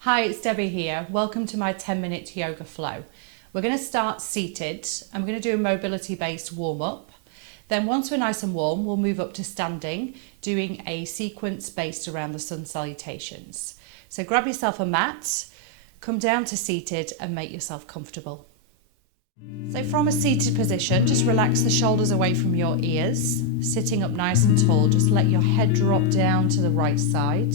Hi, it's Debbie here. Welcome to my 10-minute yoga flow. We're going to start seated and we're going to do a mobility-based warm-up. Then once we're nice and warm, we'll move up to standing, doing a sequence based around the Sun Salutations. So grab yourself a mat, come down to seated and make yourself comfortable. So from a seated position, just relax the shoulders away from your ears. Sitting up nice and tall, just let your head drop down to the right side.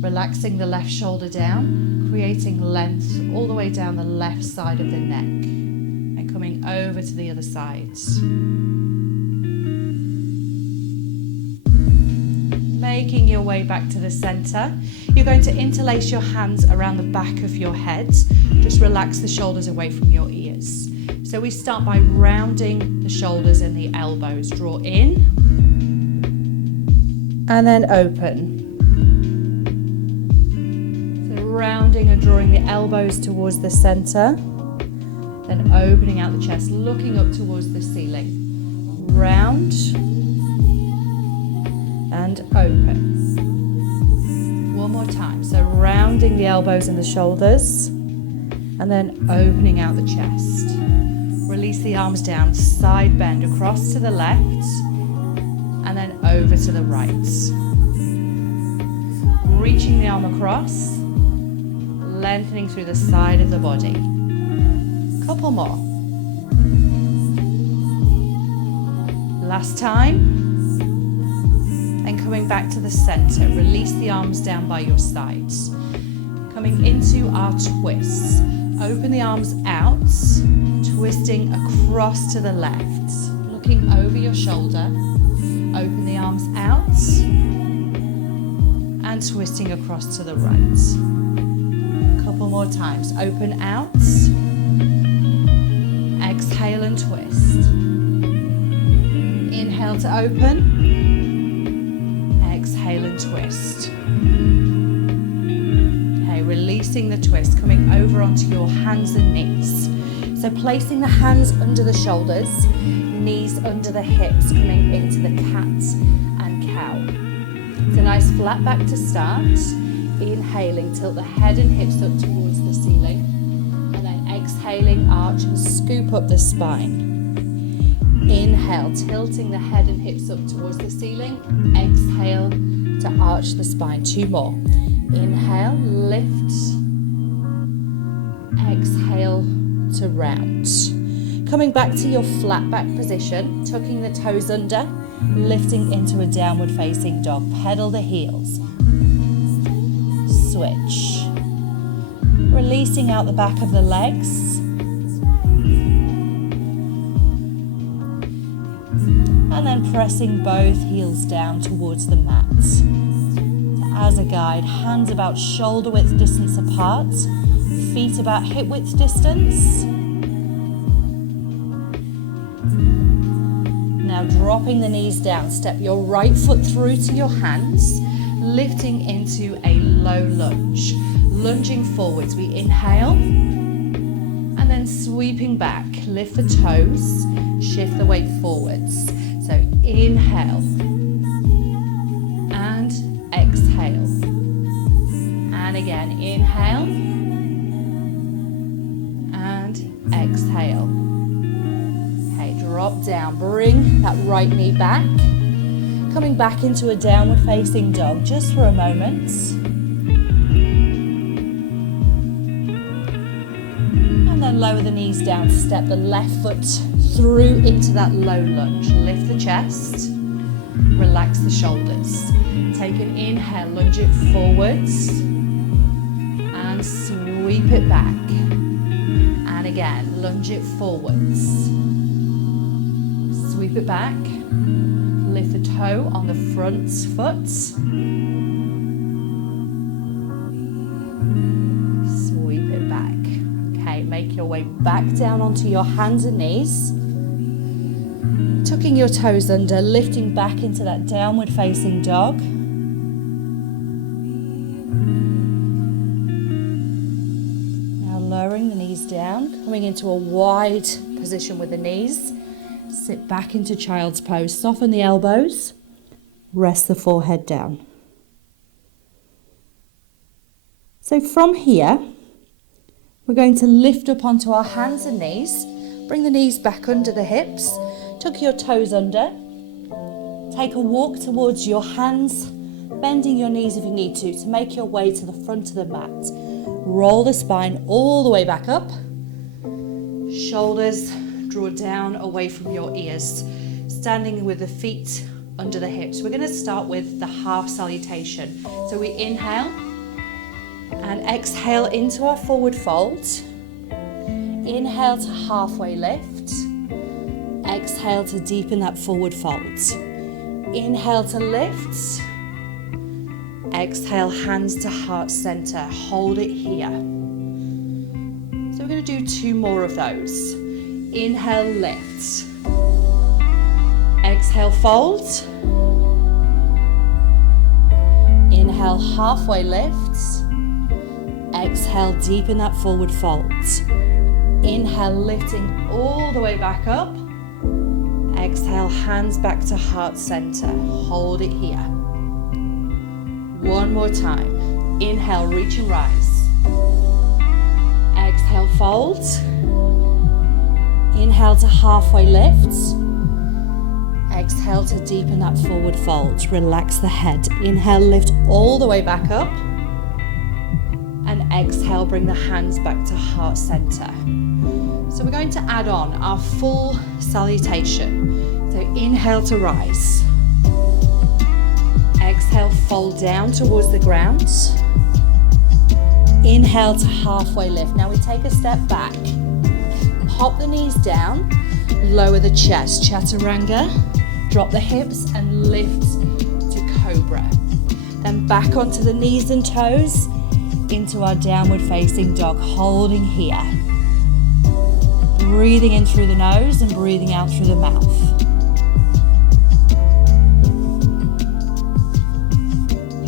Relaxing the left shoulder down, creating length all the way down the left side of the neck and coming over to the other side. Making your way back to the center. You're going to interlace your hands around the back of your head. Just relax the shoulders away from your ears. So we start by rounding the shoulders and the elbows. Draw in and then open. Rounding and drawing the elbows towards the center, then opening out the chest, looking up towards the ceiling. Round and open. One more time. So rounding the elbows and the shoulders, and then opening out the chest. Release the arms down, side bend across to the left, and then over to the right. Reaching the arm across, lengthening through the side of the body. Couple more. Last time. And coming back to the center. Release the arms down by your sides. Coming into our twists. Open the arms out, twisting across to the left. Looking over your shoulder. Open the arms out and twisting across to the right. Couple more times. Open out. Exhale and twist. Inhale to open. Exhale and twist. Okay, releasing the twist, coming over onto your hands and knees. So placing the hands under the shoulders, knees under the hips, coming into the cat and cow. It's a nice flat back to start. Inhaling, tilt the head and hips up towards the ceiling, and then exhaling, arch and scoop up the spine. Inhale, tilting the head and hips up towards the ceiling. Exhale to arch the spine. Two more. Inhale, lift. Exhale to round. Coming back to your flat back position, tucking the toes under, lifting into a downward facing dog. Pedal the heels. Switch. Releasing out the back of the legs. And then pressing both heels down towards the mat. As a guide, hands about shoulder width distance apart, feet about hip width distance. Now dropping the knees down, step your right foot through to your hands, lifting into a low lunge. Lunging forwards, we inhale and then sweeping back. Lift the toes, shift the weight forwards. So inhale and exhale. And again, inhale and exhale. Okay, drop down. Bring that right knee back. Coming back into a downward facing dog just for a moment. And then lower the knees down, step the left foot through into that low lunge. Lift the chest, relax the shoulders. Take an inhale, lunge it forwards and sweep it back. And again, lunge it forwards. Sweep it back. Lift the toe on the front foot. Sweep it back. Okay, make your way back down onto your hands and knees. Tucking your toes under, lifting back into that downward facing dog. Now lowering the knees down, coming into a wide position with the knees. Sit back into child's pose, soften the elbows, rest the forehead down. So from here, we're going to lift up onto our hands and knees. Bring the knees back under the hips. Tuck your toes under. Take a walk towards your hands, bending your knees if you need to make your way to the front of the mat. Roll the spine all the way back up. Shoulders draw down away from your ears. Standing with the feet under the hips. We're going to start with the half salutation. So we inhale and exhale into our forward fold. Inhale to halfway lift. Exhale to deepen that forward fold. Inhale to lift. Exhale, hands to heart center. Hold it here. So we're going to do 2 more of those. Inhale, lift. Exhale, fold. Inhale, halfway lift. Exhale, deepen that forward fold. Inhale, lifting all the way back up. Exhale, hands back to heart center. Hold it here. 1 more time. Inhale, reach and rise. Exhale, fold. Inhale to halfway lift. Exhale to deepen that forward fold. Relax the head. Inhale, lift all the way back up. And exhale, bring the hands back to heart center. So we're going to add on our full salutation. So inhale to rise. Exhale, fold down towards the ground. Inhale to halfway lift. Now we take a step back. Pop the knees down. Lower the chest, chaturanga. Drop the hips and lift to cobra. Then back onto the knees and toes into our downward facing dog, holding here. Breathing in through the nose and breathing out through the mouth.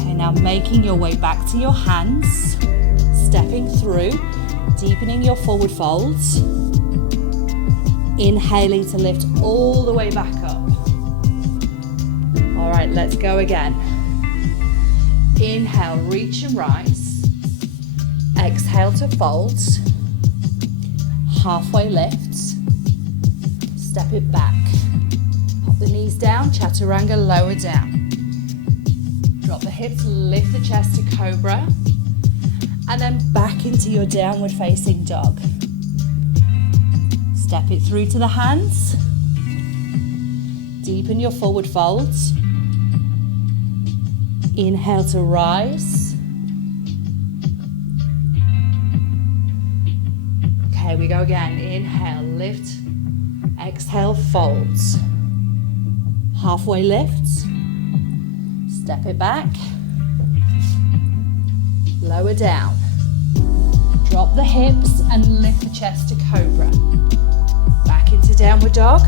Okay, now making your way back to your hands, stepping through, deepening your forward folds. Inhaling to lift all the way back up. All right, let's go again. Inhale, reach and rise. Exhale to fold. Halfway lift. Step it back. Pop the knees down, chaturanga, lower down. Drop the hips, lift the chest to cobra. And then back into your downward facing dog. Step it through to the hands. Deepen your forward folds. Inhale to rise. Okay, we go again. Inhale, lift. Exhale, folds. Halfway lift. Step it back. Lower down. Drop the hips and lift the chest to cobra. Back into downward dog.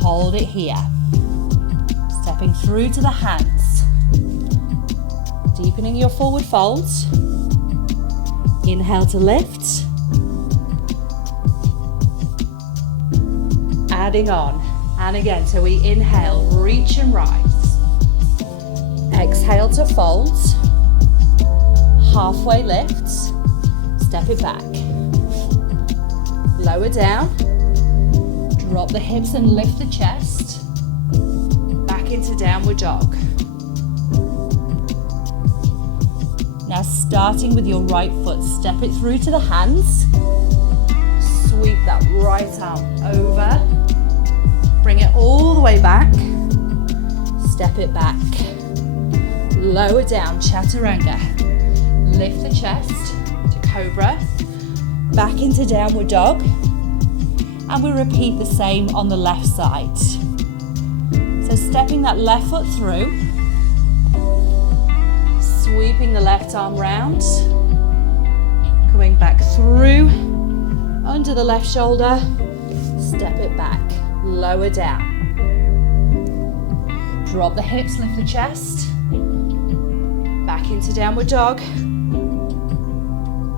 Hold it here. Stepping through to the hands. Deepening your forward folds. Inhale to lift. Adding on. And again, so we inhale, reach and rise. Exhale to fold. Halfway lift. Step it back. Lower down. Drop the hips and lift the chest. Back into downward dog. Now starting with your right foot, step it through to the hands. Sweep that right arm over. Bring it all the way back. Step it back. Lower down, chaturanga. Lift the chest to cobra. Back into downward dog. And we repeat the same on the left side. So stepping that left foot through. Sweeping the left arm round. Coming back through. Under the left shoulder. Step it back. Lower down. Drop the hips, lift the chest. Back into downward dog.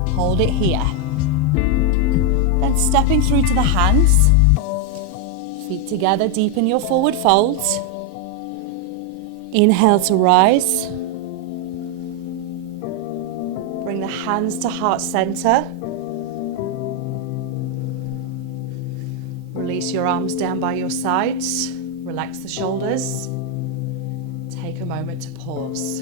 Hold it here. Then stepping through to the hands. Feet together, deepen your forward folds. Inhale to rise. the hands to heart center. Release your arms down by your sides. Relax the shoulders. Take a moment to pause.